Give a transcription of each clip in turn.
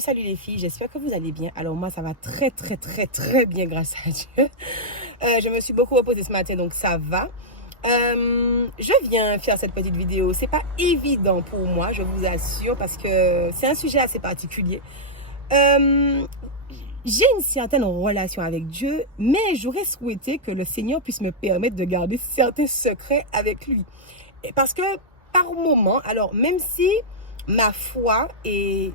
salut les filles, j'espère que vous allez bien. Alors moi ça va très bien grâce à Dieu. Je me suis beaucoup reposée ce matin donc ça va. Je viens faire cette petite vidéo. C'est pas évident pour moi, je vous assure, parce que c'est un sujet assez particulier. J'ai une certaine relation avec Dieu, mais j'aurais souhaité que le Seigneur puisse me permettre de garder certains secrets avec lui. Parce que par moment, alors même si ma foi et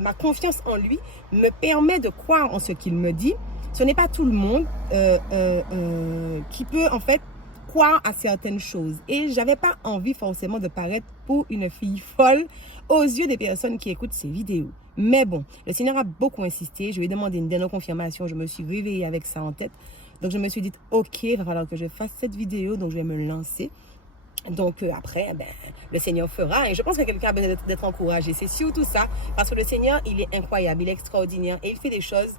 ma confiance en lui me permet de croire en ce qu'il me dit, ce n'est pas tout le monde qui peut en fait croire à certaines choses. Et j'avais pas envie forcément de paraître pour une fille folle aux yeux des personnes qui écoutent ces vidéos. Mais bon, le Seigneur a beaucoup insisté. Je lui ai demandé une dernière confirmation. Je me suis réveillée avec ça en tête. Donc je me suis dit, ok, il va falloir que je fasse cette vidéo. Donc je vais me lancer. Donc après, le Seigneur fera. Et je pense que quelqu'un a besoin d'être encouragé. C'est surtout ça. Parce que le Seigneur, il est incroyable, il est extraordinaire. Et il fait des choses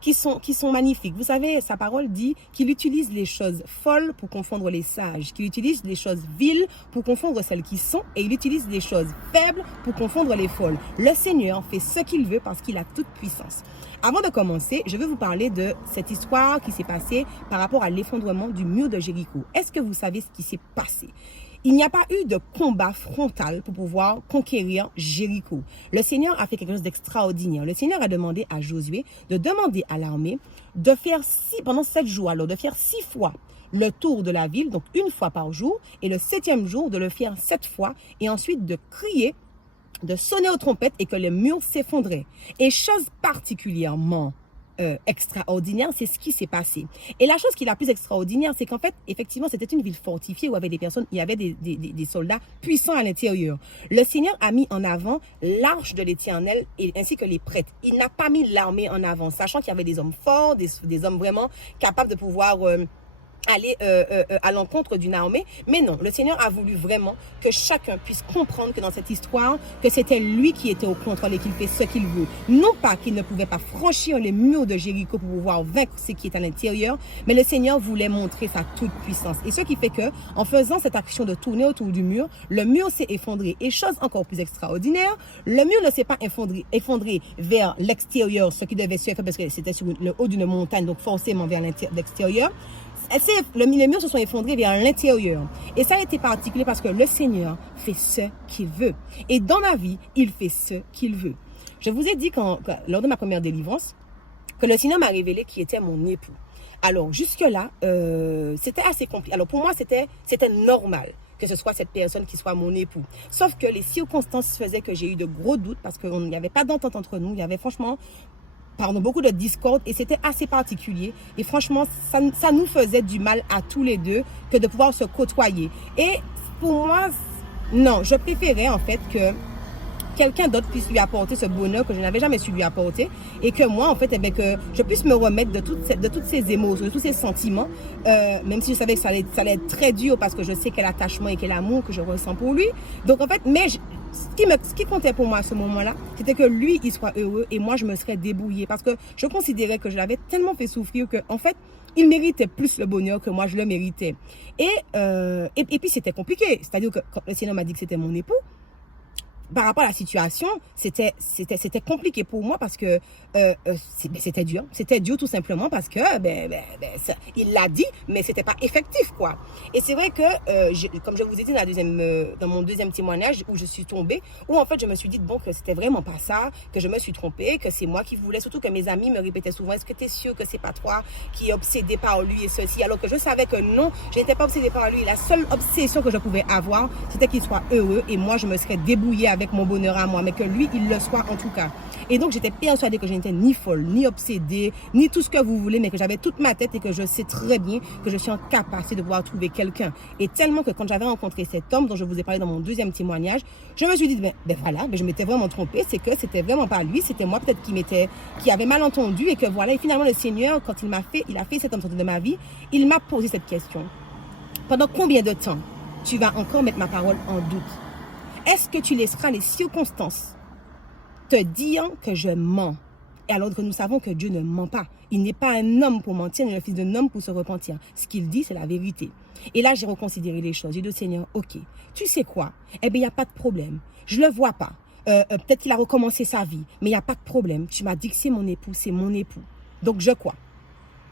qui sont magnifiques. Vous savez, sa parole dit qu'il utilise les choses folles pour confondre les sages, qu'il utilise les choses viles pour confondre celles qui sont, et il utilise les choses faibles pour confondre les folles. Le Seigneur fait ce qu'il veut parce qu'il a toute puissance. Avant de commencer, je vais vous parler de cette histoire qui s'est passée par rapport à l'effondrement du mur de Jéricho. Est-ce que vous savez ce qui s'est passé? Il n'y a pas eu de combat frontal pour pouvoir conquérir Jéricho. Le Seigneur a fait quelque chose d'extraordinaire. Le Seigneur a demandé à Josué de demander à l'armée de faire pendant 7 jours, alors de faire 6 fois le tour de la ville, donc une fois par jour, et le 7e jour de le faire 7 fois, et ensuite de crier, de sonner aux trompettes et que le mur s'effondrait. Et chose particulièrement extraordinaire, c'est ce qui s'est passé. Et la chose qui est la plus extraordinaire, c'est qu'en fait, effectivement, c'était une ville fortifiée où il y avait des personnes, il y avait des soldats puissants à l'intérieur. Le Seigneur a mis en avant l'arche de l'Éternel ainsi que les prêtres. Il n'a pas mis l'armée en avant, sachant qu'il y avait des hommes forts, des hommes vraiment capables de pouvoir aller à l'encontre d'une armée. Mais non, le Seigneur a voulu vraiment que chacun puisse comprendre que dans cette histoire, que c'était lui qui était au contrôle et qu'il fait ce qu'il veut. Non pas qu'il ne pouvait pas franchir les murs de Jéricho pour pouvoir vaincre ce qui est à l'intérieur, mais le Seigneur voulait montrer sa toute puissance. Et ce qui fait que, en faisant cette action de tourner autour du mur, le mur s'est effondré. Et chose encore plus extraordinaire, le mur ne s'est pas effondré vers l'extérieur, ce qui devait se faire parce que c'était sur le haut d'une montagne, donc forcément vers l'extérieur. Les murs se sont effondrés vers l'intérieur. Et ça a été particulier parce que le Seigneur fait ce qu'il veut. Et dans ma vie, il fait ce qu'il veut. Je vous ai dit lors de ma première délivrance que le Seigneur m'a révélé qui était mon époux. Alors jusque-là, c'était assez compliqué. Alors pour moi, c'était normal que ce soit cette personne qui soit mon époux. Sauf que les circonstances faisaient que j'ai eu de gros doutes parce qu'il n'y avait pas d'entente entre nous. Il y avait franchement beaucoup de discorde et c'était assez particulier. Et franchement, ça nous faisait du mal à tous les deux que de pouvoir se côtoyer. Et pour moi, non, je préférais en fait que quelqu'un d'autre puisse lui apporter ce bonheur que je n'avais jamais su lui apporter et que moi, en fait, que je puisse me remettre de toutes ces émotions, de tous ces sentiments, même si je savais que ça allait être très dur parce que je sais quel attachement et quel amour que je ressens pour lui. Donc, en fait, mais ce qui comptait pour moi à ce moment-là, c'était que lui, il soit heureux et moi, je me serais débrouillée parce que je considérais que je l'avais tellement fait souffrir que, en fait, il méritait plus le bonheur que moi, je le méritais. Et puis, c'était compliqué. C'est-à-dire que quand le Seigneur m'a dit que c'était mon époux, par rapport à la situation, c'était compliqué pour moi parce que c'était dur. C'était dur tout simplement parce que il l'a dit, mais c'était pas effectif quoi. Et c'est vrai que comme je vous ai dit dans mon deuxième témoignage où je suis tombée, où en fait je me suis dit bon que c'était vraiment pas ça, que je me suis trompée, que c'est moi qui voulais, surtout que mes amis me répétaient souvent est-ce que tu es sûr que c'est pas toi qui est obsédé par lui et ceci, alors que je savais que non, je n'étais pas obsédée par lui. La seule obsession que je pouvais avoir, c'était qu'il soit heureux et moi je me serais débrouillée avec mon bonheur à moi, mais que lui, il le soit en tout cas. Et donc, j'étais persuadée que je n'étais ni folle, ni obsédée, ni tout ce que vous voulez, mais que j'avais toute ma tête et que je sais très bien que je suis en capacité de pouvoir trouver quelqu'un. Et tellement que quand j'avais rencontré cet homme dont je vous ai parlé dans mon deuxième témoignage, je me suis dit, voilà, je m'étais vraiment trompée, c'est que c'était vraiment pas lui, c'était moi peut-être qui avait mal entendu et que voilà. Et finalement, le Seigneur, quand il a fait cet homme sortir de ma vie, il m'a posé cette question. Pendant combien de temps tu vas encore mettre ma parole en doute? Est-ce que tu laisseras les circonstances te dire que je mens? Et alors que nous savons que Dieu ne ment pas. Il n'est pas un homme pour mentir, ni le fils d'un homme pour se repentir. Ce qu'il dit, c'est la vérité. Et là, j'ai reconsidéré les choses. J'ai dit au Seigneur, ok, tu sais quoi? Eh bien, il n'y a pas de problème. Je ne le vois pas. peut-être qu'il a recommencé sa vie, mais il n'y a pas de problème. Tu m'as dit que c'est mon époux, c'est mon époux. Donc, je crois.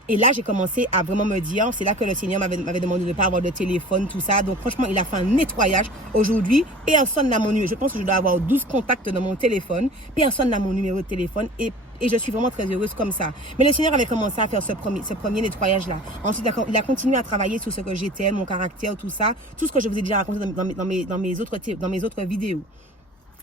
Et là, j'ai commencé à vraiment me dire, c'est là que le Seigneur m'avait demandé de ne pas avoir de téléphone, tout ça. Donc, franchement, il a fait un nettoyage. Aujourd'hui, personne n'a mon numéro. Je pense que je dois avoir 12 contacts dans mon téléphone. Personne n'a mon numéro de téléphone. Et je suis vraiment très heureuse comme ça. Mais le Seigneur avait commencé à faire ce premier nettoyage-là. Ensuite, il a continué à travailler sur ce que j'étais, mon caractère, tout ça. Tout ce que je vous ai déjà raconté dans mes autres vidéos.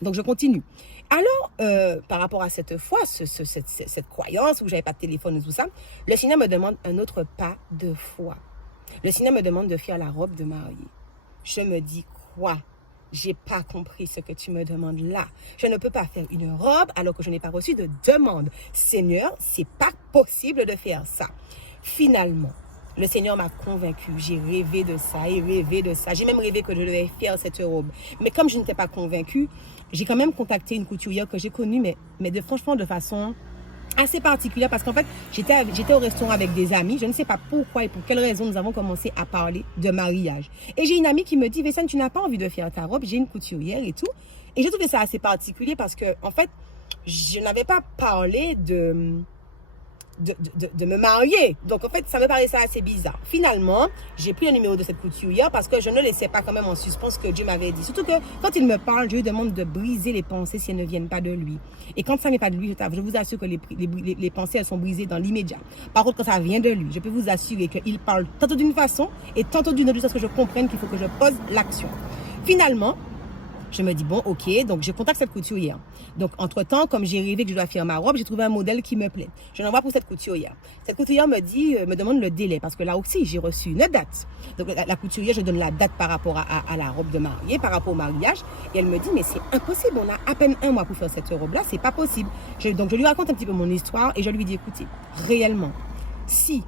Donc, je continue. Alors, par rapport à cette foi, cette croyance où j'avais pas de téléphone et tout ça, le Seigneur me demande un autre pas de foi. Le Seigneur me demande de faire la robe de mariée. Je me dis, quoi? J'ai pas compris ce que tu me demandes là. Je ne peux pas faire une robe alors que je n'ai pas reçu de demande. Seigneur, c'est pas possible de faire ça. Finalement, le Seigneur m'a convaincue. J'ai rêvé de ça et rêvé de ça. J'ai même rêvé que je devais faire cette robe. Mais comme je n'étais pas convaincue, j'ai quand même contacté une couturière que j'ai connue, mais franchement de façon assez particulière parce qu'en fait, j'étais au restaurant avec des amis. Je ne sais pas pourquoi et pour quelle raison nous avons commencé à parler de mariage. Et j'ai une amie qui me dit, Vessane, tu n'as pas envie de faire ta robe? J'ai une couturière et tout. Et j'ai trouvé ça assez particulier parce que, en fait, je n'avais pas parlé de me marier. Donc, en fait, ça me paraissait assez bizarre. Finalement, j'ai pris le numéro de cette couturière parce que je ne laissais pas quand même en suspens ce que Dieu m'avait dit. Surtout que quand il me parle, je lui demande de briser les pensées si elles ne viennent pas de lui. Et quand ça n'est pas de lui, je vous assure que les pensées, elles sont brisées dans l'immédiat. Par contre, quand ça vient de lui, je peux vous assurer qu'il parle tantôt d'une façon et tantôt d'une autre, jusqu'à ce que je comprenne qu'il faut que je pose l'action. Finalement, je me dis, bon, ok, donc je contacte cette couturière. Donc, entre-temps, comme j'ai rêvé que je dois faire ma robe, j'ai trouvé un modèle qui me plaît. Je l'envoie pour cette couturière. Cette couturière me demande le délai, parce que là aussi, j'ai reçu une date. Donc, la couturière, je donne la date par rapport à la robe de mariée, par rapport au mariage. Et elle me dit, mais c'est impossible, on a à peine un mois pour faire cette robe-là, c'est pas possible. Donc, je lui raconte un petit peu mon histoire et je lui dis, écoutez, réellement, si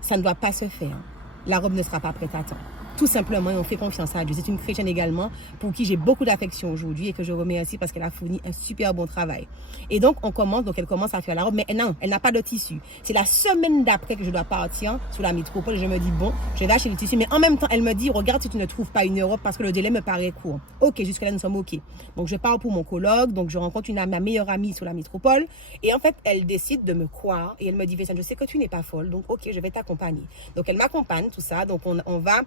ça ne doit pas se faire, la robe ne sera pas prête à temps. Tout simplement, et on fait confiance à Dieu. C'est une chrétienne également pour qui j'ai beaucoup d'affection aujourd'hui et que je remercie parce qu'elle a fourni un super bon travail. Et donc, elle commence à faire la robe, mais non, elle n'a pas de tissu. C'est la semaine d'après que je dois partir sur la métropole. Je me dis, bon, je vais acheter le tissu. Mais en même temps, elle me dit, regarde si tu ne trouves pas une robe parce que le délai me paraît court. Ok, jusque-là, nous sommes ok. Donc, je pars pour mon colloque. Donc, je rencontre ma meilleure amie sur la métropole. Et en fait, elle décide de me croire. Et elle me dit, Vessane, je sais que tu n'es pas folle. Donc, ok, je vais t'accompagner. Donc, elle m'accompagne, tout ça. Donc, on va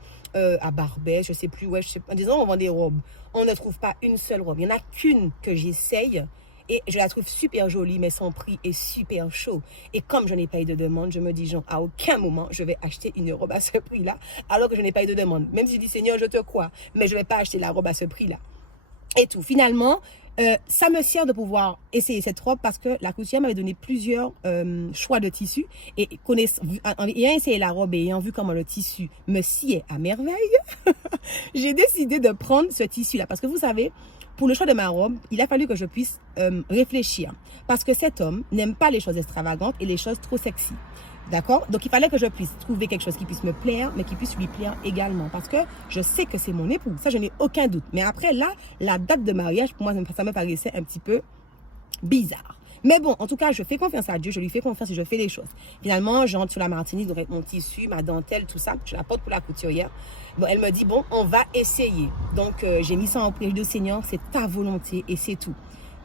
à Barbès, je sais plus, ouais, en disant on vend des robes. On ne trouve pas une seule robe. Il n'y en a qu'une que j'essaye et je la trouve super jolie, mais son prix est super chaud. Et comme je n'ai pas eu de demande, je me dis, Jean, à aucun moment, je vais acheter une robe à ce prix-là, alors que je n'ai pas eu de demande. Même si je dis, Seigneur, je te crois, mais je ne vais pas acheter la robe à ce prix-là. Et tout. Finalement, ça me sert de pouvoir essayer cette robe parce que la couturière m'avait donné plusieurs choix de tissus et ayant essayé la robe et ayant vu comment le tissu me sciait à merveille, j'ai décidé de prendre ce tissu-là parce que vous savez, pour le choix de ma robe, il a fallu que je puisse réfléchir parce que cet homme n'aime pas les choses extravagantes et les choses trop sexy. D'accord? Donc, il fallait que je puisse trouver quelque chose qui puisse me plaire, mais qui puisse lui plaire également. Parce que je sais que c'est mon époux. Ça, je n'ai aucun doute. Mais après, là, la date de mariage, pour moi, ça me paraissait un petit peu bizarre. Mais bon, en tout cas, je fais confiance à Dieu. Je lui fais confiance et je fais les choses. Finalement, je rentre sur la Martinique avec mon tissu, ma dentelle, tout ça. Je la porte pour la couturière. Bon, elle me dit, bon, on va essayer. Donc, j'ai mis ça en prière. Je dis au Seigneur, c'est ta volonté et c'est tout.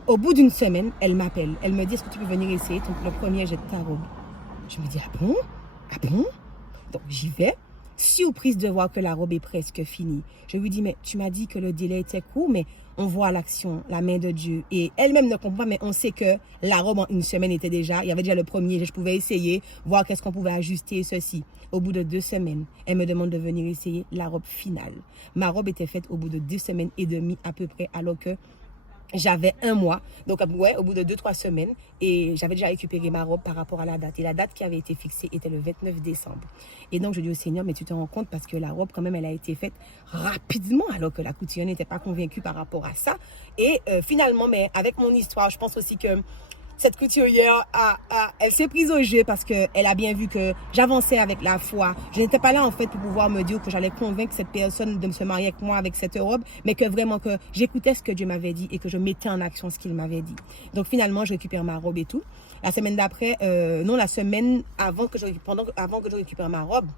Au bout d'une semaine, elle m'appelle. Elle me dit, est-ce que tu peux venir essayer le premier jet de ta robe? Je me dis, ah bon? Ah bon? Donc, j'y vais. Surprise de voir que la robe est presque finie. Je lui dis, mais tu m'as dit que le délai était court, mais on voit l'action, la main de Dieu. Et elle-même ne comprend pas, mais on sait que la robe en une semaine était déjà, il y avait déjà le premier, je pouvais essayer, voir qu'est-ce qu'on pouvait ajuster, ceci. Au bout de 2 semaines, elle me demande de venir essayer la robe finale. Ma robe était faite au bout de 2 semaines et demie à peu près, alors que j'avais un mois, donc ouais, au bout de 2-3 semaines, et j'avais déjà récupéré ma robe par rapport à la date. Et la date qui avait été fixée était le 29 décembre. Et donc, je dis au Seigneur, mais tu te rends compte parce que la robe, quand même, elle a été faite rapidement, alors que la couturière n'était pas convaincue par rapport à ça. Et finalement, mais avec mon histoire, je pense aussi que cette couturière, elle s'est prise au jeu parce qu'elle a bien vu que j'avançais avec la foi. Je n'étais pas là en fait pour pouvoir me dire que j'allais convaincre cette personne de se marier avec moi avec cette robe, mais que vraiment que j'écoutais ce que Dieu m'avait dit et que je mettais en action ce qu'il m'avait dit. Donc finalement, je récupère ma robe et tout. La semaine d'après, la semaine avant que je récupère ma robe,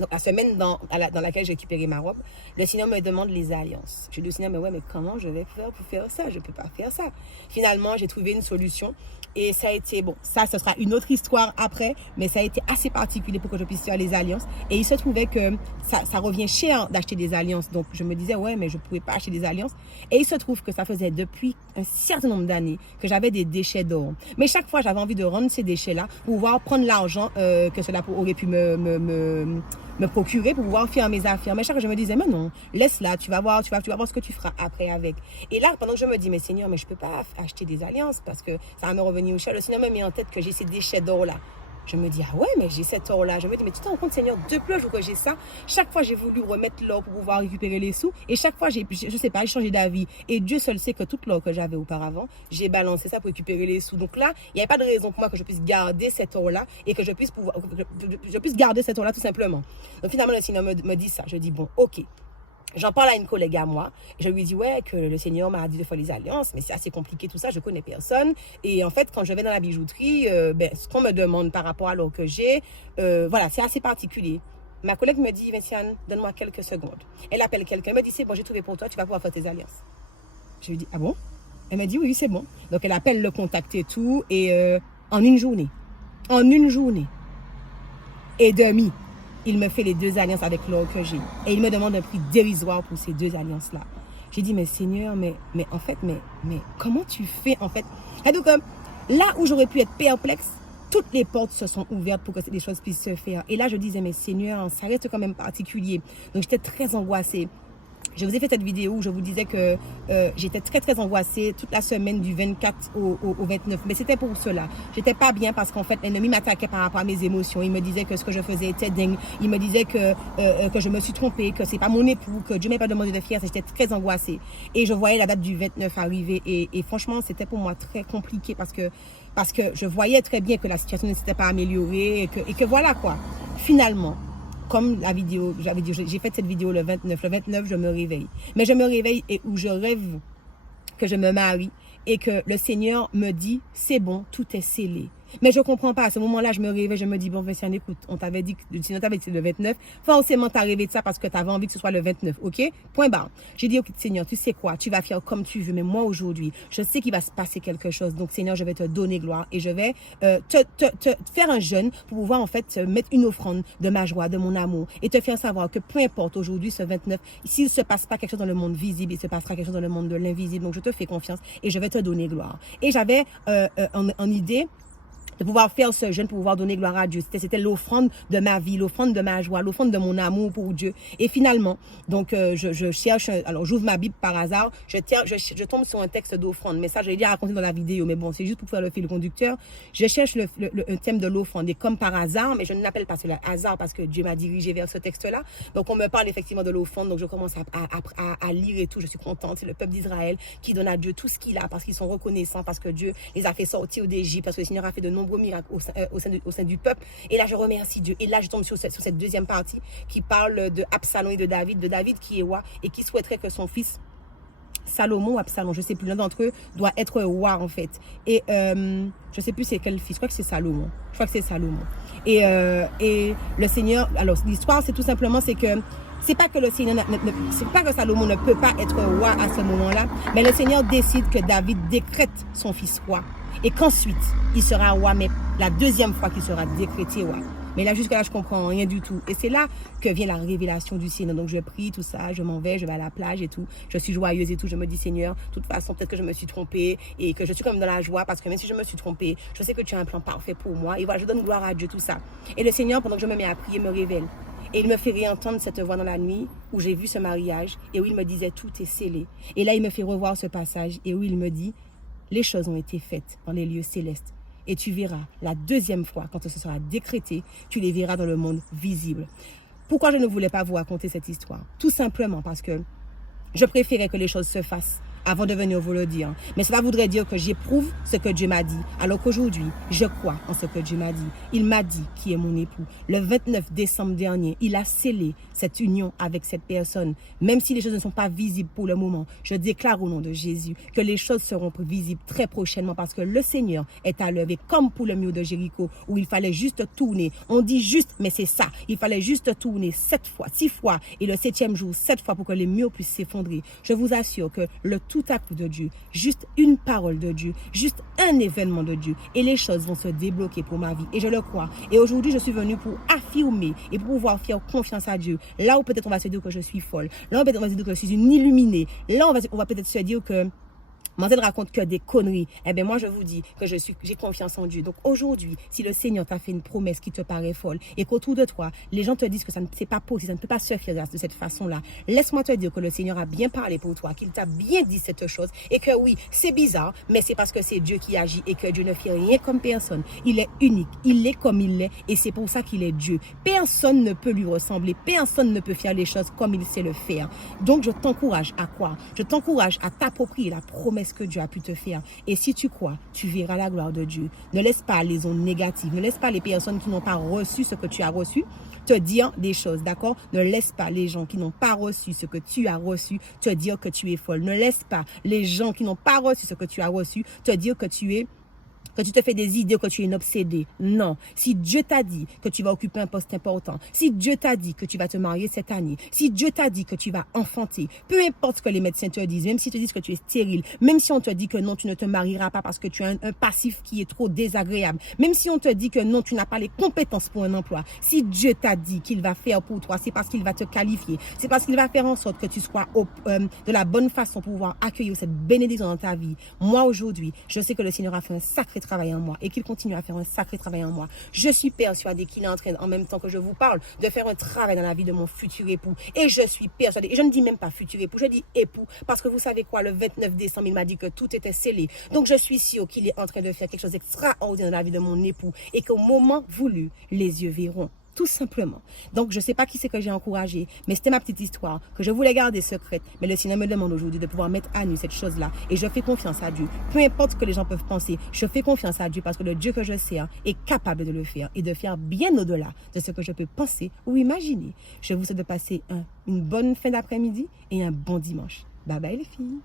donc la semaine dans laquelle j'ai récupéré ma robe, le Seigneur me demande les alliances. Je dis au Seigneur, mais ouais, mais comment je vais faire pour faire ça? Je ne peux pas faire ça. Finalement, j'ai trouvé une solution et ça a été, bon, ça, ce sera une autre histoire après, mais ça a été assez particulier pour que je puisse faire les alliances. Et il se trouvait que ça revient cher d'acheter des alliances. Donc, je me disais, ouais, mais je ne pouvais pas acheter des alliances. Et il se trouve que ça faisait depuis un certain nombre d'années que j'avais des déchets d'or. Mais chaque fois, j'avais envie de rendre ces déchets-là pour pouvoir prendre l'argent que cela aurait pu me procurer pour pouvoir faire mes affaires. Mais chaque fois, je me disais, mais non, laisse-la, tu vas voir ce que tu feras après avec. Et là, pendant que je me dis, mais Seigneur, mais je ne peux pas acheter des alliances parce que ça va me revenir au cher. Le Seigneur me met en tête que j'ai ces déchets d'or-là. Je me dis, ah ouais, mais j'ai cet or-là. Je me dis, mais tu te rends compte, Seigneur, depuis le jour que j'ai ça, chaque fois j'ai voulu remettre l'or pour pouvoir récupérer les sous. Et chaque fois, je sais pas, j'ai changé d'avis. Et Dieu seul sait que toute l'or que j'avais auparavant, j'ai balancé ça pour récupérer les sous. Donc là, il n'y a pas de raison pour moi que je puisse garder cet or-là et que je puisse garder cet or-là tout simplement. Donc finalement, le Seigneur me dit ça. Je dis, bon, ok. J'en parle à une collègue à moi. Je lui dis, ouais, que le Seigneur m'a dit de faire les alliances, mais c'est assez compliqué tout ça, je connais personne. Et en fait, quand je vais dans la bijouterie, ce qu'on me demande par rapport à l'or que j'ai, voilà, c'est assez particulier. Ma collègue me dit, Vinciane, donne-moi quelques secondes. Elle appelle quelqu'un, elle me dit, c'est bon, j'ai trouvé pour toi, tu vas pouvoir faire tes alliances. Je lui dis, ah bon? Elle me dit, oui, c'est bon. Donc, elle appelle le contact et tout, et en une journée et demie, il me fait les 2 alliances avec l'or que j'ai. Et il me demande un prix dérisoire pour ces 2 alliances-là. J'ai dit, mais Seigneur, mais en fait, mais comment tu fais, en fait? Et donc, là où j'aurais pu être perplexe, toutes les portes se sont ouvertes pour que les choses puissent se faire. Et là, je disais, mais Seigneur, ça reste quand même particulier. Donc, j'étais très angoissée. Je vous ai fait cette vidéo où je vous disais que j'étais très très angoissée toute la semaine du 24 au 29. Mais c'était pour cela. J'étais pas bien parce qu'en fait l'ennemi m'attaquait par rapport à mes émotions. Il me disait que ce que je faisais était dingue. Il me disait que je me suis trompée, que c'est pas mon époux, que Dieu m'avait pas demandé de faire. J'étais très angoissée. Et je voyais la date du 29 arriver. Et franchement, c'était pour moi très compliqué parce que je voyais très bien que la situation ne s'était pas améliorée et que voilà quoi. Finalement, comme la vidéo, j'avais dit, j'ai fait cette vidéo le 29. Le 29, je me réveille. Mais je me réveille et où je rêve que je me marie et que le Seigneur me dit, c'est bon, tout est scellé. Mais je comprends pas. À ce moment-là, je me réveille, je me dis, bon, Vinciane, écoute, on t'avait dit que le Seigneur t'avait dit le 29. Forcément, t'as rêvé de ça parce que t'avais envie que ce soit le 29, ok? Point barre. J'ai dit, ok, Seigneur, tu sais quoi? Tu vas faire comme tu veux, mais moi, aujourd'hui, je sais qu'il va se passer quelque chose. Donc, Seigneur, je vais te donner gloire et je vais te faire un jeûne pour pouvoir, en fait, mettre une offrande de ma joie, de mon amour et te faire savoir que peu importe aujourd'hui, ce 29, s'il ne se passe pas quelque chose dans le monde visible, il se passera quelque chose dans le monde de l'invisible. Donc, je te fais confiance et je vais te donner gloire. Et j'avais en idée de pouvoir faire ce jeûne pour pouvoir donner gloire à Dieu. C'était l'offrande de ma vie, l'offrande de ma joie, l'offrande de mon amour pour Dieu. Et finalement, donc je cherche, alors j'ouvre ma Bible par hasard, je tombe sur un texte d'offrande, mais ça je l'ai déjà raconté dans la vidéo, mais bon, c'est juste pour faire le fil conducteur. Je cherche un thème de l'offrande et comme par hasard, mais je ne l'appelle pas cela hasard parce que Dieu m'a dirigé vers ce texte-là. Donc on me parle effectivement de l'offrande, donc je commence à lire et tout, je suis contente. C'est le peuple d'Israël qui donne à Dieu tout ce qu'il a parce qu'ils sont reconnaissants, parce que Dieu les a fait sortir d'Égypte, parce que le Seigneur a fait de nombreux miracles au sein du peuple. Et là, je remercie Dieu. Et là, je tombe sur cette deuxième partie qui parle de Absalom et de David qui est roi et qui souhaiterait que son fils Salomon ou Absalom, je ne sais plus, l'un d'entre eux doit être roi en fait. Et je ne sais plus c'est quel fils, je crois que c'est Salomon. Et le Seigneur, alors l'histoire c'est tout simplement c'est que c'est pas que le Seigneur, c'est pas que Salomon ne peut pas être roi à ce moment-là, mais le Seigneur décide que David décrète son fils roi et qu'ensuite il sera roi, mais la deuxième fois qu'il sera décrété roi. Mais là, jusque-là, je comprends rien du tout. Et c'est là que vient la révélation du Seigneur. Donc, je prie, tout ça, je m'en vais, je vais à la plage et tout. Je suis joyeuse et tout. Je me dis, Seigneur, de toute façon, peut-être que je me suis trompée et que je suis quand même dans la joie parce que même si je me suis trompée, je sais que tu as un plan parfait pour moi. Et voilà, je donne gloire à Dieu, tout ça. Et le Seigneur, pendant que je me mets à prier, me révèle. Et il me fait réentendre cette voix dans la nuit où j'ai vu ce mariage et où il me disait, tout est scellé. Et là, il me fait revoir ce passage et où il me dit, les choses ont été faites dans les lieux célestes. Et tu verras, la deuxième fois, quand ce sera décrété, tu les verras dans le monde visible. Pourquoi je ne voulais pas vous raconter cette histoire? Tout simplement parce que je préférais que les choses se fassent avant de venir vous le dire. Mais cela voudrait dire que j'éprouve ce que Dieu m'a dit. Alors qu'aujourd'hui, je crois en ce que Dieu m'a dit. Il m'a dit qui est mon époux. Le 29 décembre dernier, il a scellé cette union avec cette personne. Même si les choses ne sont pas visibles pour le moment, je déclare au nom de Jésus que les choses seront visibles très prochainement parce que le Seigneur est à l'œuvre. Et comme pour le mur de Jéricho, où il fallait juste tourner. On dit juste, mais c'est ça. Il fallait juste tourner 7 fois, 6 fois. Et le 7e jour, 7 fois pour que les murs puissent s'effondrer. Je vous assure que le tout à coup de Dieu, juste une parole de Dieu, juste un événement de Dieu, et les choses vont se débloquer pour ma vie. Et je le crois. Et aujourd'hui, je suis venue pour affirmer et pour pouvoir faire confiance à Dieu. Là où peut-être on va se dire que je suis folle. Là où peut-être on va se dire que je suis une illuminée. Là on va peut-être se dire que Marcel raconte que des conneries. Eh bien, moi, je vous dis que j'ai confiance en Dieu. Donc, aujourd'hui, si le Seigneur t'a fait une promesse qui te paraît folle et qu'autour de toi, les gens te disent que c'est pas possible, ça ne peut pas se faire de cette façon-là, laisse-moi te dire que le Seigneur a bien parlé pour toi, qu'il t'a bien dit cette chose et que oui, c'est bizarre, mais c'est parce que c'est Dieu qui agit et que Dieu ne fait rien comme personne. Il est unique. Il est comme il est et c'est pour ça qu'il est Dieu. Personne ne peut lui ressembler. Personne ne peut faire les choses comme il sait le faire. Donc, je t'encourage à croire. Je t'encourage à t'approprier la promesse que Dieu a pu te faire. Et si tu crois, tu verras la gloire de Dieu. Ne laisse pas les ondes négatives, ne laisse pas les personnes qui n'ont pas reçu ce que tu as reçu te dire des choses, d'accord? Ne laisse pas les gens qui n'ont pas reçu ce que tu as reçu te dire que tu es folle. Ne laisse pas les gens qui n'ont pas reçu ce que tu as reçu te dire que tu te fais des idées, que tu es une obsédée. Non. Si Dieu t'a dit que tu vas occuper un poste important, si Dieu t'a dit que tu vas te marier cette année, si Dieu t'a dit que tu vas enfanter, peu importe ce que les médecins te disent, même s'ils te disent que tu es stérile, même si on te dit que non, tu ne te marieras pas parce que tu as un passif qui est trop désagréable, même si on te dit que non, tu n'as pas les compétences pour un emploi, si Dieu t'a dit qu'il va faire pour toi, c'est parce qu'il va te qualifier, c'est parce qu'il va faire en sorte que tu sois de la bonne façon pour pouvoir accueillir cette bénédiction dans ta vie. Moi, aujourd'hui, je sais que le Seigneur a fait un sacré travail en moi et qu'il continue à faire un sacré travail en moi. Je suis persuadée qu'il est en train, en même temps que je vous parle, de faire un travail dans la vie de mon futur époux. Et je suis persuadée, et je ne dis même pas futur époux, je dis époux, parce que vous savez quoi, le 29 décembre, il m'a dit que tout était scellé. Donc je suis sûre qu'il est en train de faire quelque chose d'extraordinaire dans la vie de mon époux et qu'au moment voulu, les yeux verront. Tout simplement. Donc, je ne sais pas qui c'est que j'ai encouragé, mais c'était ma petite histoire que je voulais garder secrète. Mais le Seigneur me demande aujourd'hui de pouvoir mettre à nu cette chose-là. Et je fais confiance à Dieu. Peu importe ce que les gens peuvent penser, je fais confiance à Dieu parce que le Dieu que je sers est capable de le faire et de faire bien au-delà de ce que je peux penser ou imaginer. Je vous souhaite de passer une bonne fin d'après-midi et un bon dimanche. Bye bye les filles.